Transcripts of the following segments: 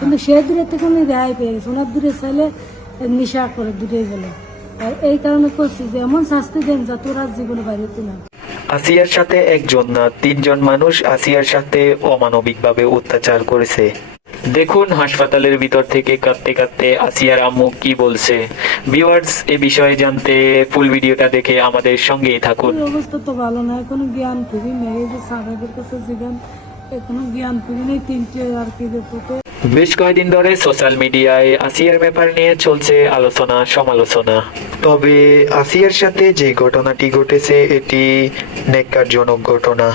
কিন্তু সে দূরের থেকে উনি রেহাই পেয়ে গেছে, ওনার দূরে ছেলে নেশা করে দূরে গেল। আর এই কারণে করছি যে এমন শাস্তি দেন যাতে ওরা জীবনে বাইরে হতে না। আসিয়ার সাথে একজন না 3জন মানুষ আসিয়ার সাথে অমানবিকভাবে অত্যাচার করেছে। দেখুন হাসপাতালের ভিতর থেকে কাঁদতে কাঁদতে আসিয়ার আম্মু কি বলছে। ভিউয়ার্স, এ বিষয়ে জানতে ফুল ভিডিওটা দেখে আমাদের সঙ্গেই থাকুন। ওর অবস্থা তো ভালো না, এখনো জ্ঞান ফিরি নেই। এই যে সাহেবের কাছে জিজ্ঞান, এখনো জ্ঞান ফিরি নেই। 3টে আর কি রিপোর্টে বেশ কয়েকদিন ধরে সোশ্যাল মিডিয়ায় আসিয়ার ব্যাপার নিয়ে চলছে আলোচনা সমালোচনা। তবে আসিয়ার সাথে যে ঘটনাটি ঘটেছে এটি ন্যাক্কারজনক ঘটনা।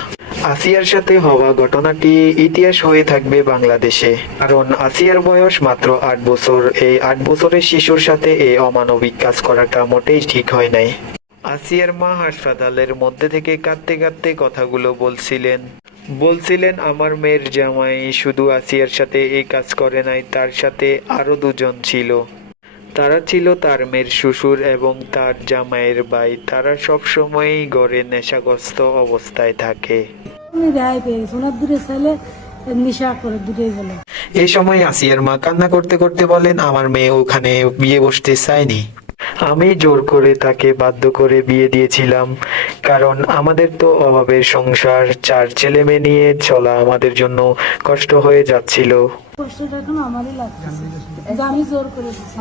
আসিয়ার সাথে হওয়া ঘটনাটি ইতিহাস হয়ে থাকবে বাংলাদেশে, কারণ আসিয়ার বয়স মাত্র 8 বছর। এই 8 বছরের শিশুর সাথে এই অমানবিক কাজ করাটা মোটেই ঠিক হয় নাই। আসিয়ার মা হাসপাতালের মধ্যে থেকে কাঁদতে কাঁদতে কথাগুলো বলছিলেন আমার মেয়ের জামাই শুধু আসিয়ার সাথে এই কাজ করে নাই, তার সাথে আরো 2জন ছিল। তারা ছিল তার মেয়ের শ্বশুর এবং তার জামাইয়ের ভাই। তারা সবসময়ই ঘরে নেশাগ্রস্ত অবস্থায় থাকে। উনি রেহাই পেয়ে গেছে, ওনার দূরে ছেলে নেশা করে দূরে গেল। এই সময় আসিয়ার মা কান্না করতে করতে বলেন আমার মেয়ে ওখানে বিয়ে বসতে চায়নি। আমি জোর করে তাকে বাধ্য করে বিয়ে দিয়েছিলাম, কারণ আমাদের তো অভাবের সংসার, 4 ছেলে মেয়ে নিয়ে চলা আমাদের জন্য কষ্ট হয়ে যাচ্ছিল। কষ্টটা এখন আমারই লাগতেছে যে আমি জোর করে দিচ্ছি।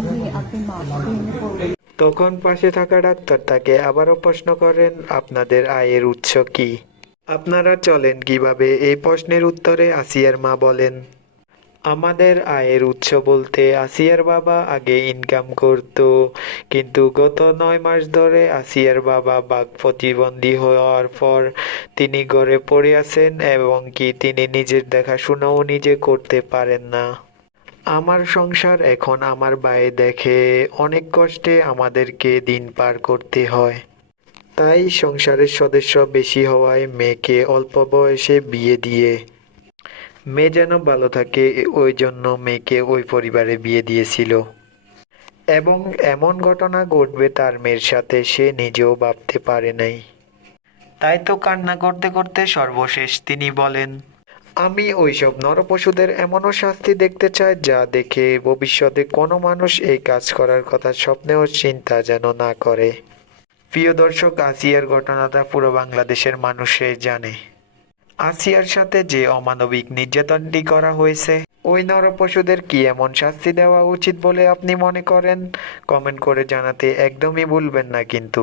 তখন পাশে থাকা ডাক্তার তাকে আবারও প্রশ্ন করেন আপনাদের আয়ের উৎস কি, আপনারা চলেন কিভাবে? এই প্রশ্নের উত্তরে আসিয়ার মা বলেন আমাদের আয়ের উৎস বলতে আসিয়ার বাবা আগে ইনকাম করত, কিন্তু গত 9 মাস ধরে আসিয়ার বাবা বাক প্রতিবন্ধী হওয়ার পর তিনি ঘরে পড়ে আছেন এবং কি তিনি নিজের দেখাশোনাও নিজে করতে পারেন না। আমার সংসার এখন আমার ভাই দেখে, অনেক কষ্টে আমাদেরকে দিন পার করতে হয়। তাই সংসারের সদস্য বেশি হওয়ায় মেয়েকে অল্প বয়সে বিয়ে দিয়ে মেয়ে যেন ভালো থাকে ওই জন্য মেয়েকে ওই পরিবারে বিয়ে দিয়েছিল। এবং এমন ঘটনা ঘটবে তার মেয়ের সাথে সে নিজেও ভাবতে পারে নাই। তাই তো কান্না করতে করতে সর্বশেষ তিনি বলেন আমি ওইসব নরপশুদের এমনও শাস্তি দেখতে চাই যা দেখে ভবিষ্যতে কোনো মানুষ এই কাজ করার কথা স্বপ্নেও চিন্তা যেন না করে। প্রিয় দর্শক, আসিয়ার ঘটনাটা পুরো বাংলাদেশের মানুষে জানে। আসিয়ার সাথে যে অমানবিক নির্যাতনটি করা হয়েছে, ওই নরপশুদের কি এমন শাস্তি দেওয়া উচিত বলে আপনি মনে করেন? কমেন্ট করে জানাতে একদমই ভুলবেন না কিন্তু।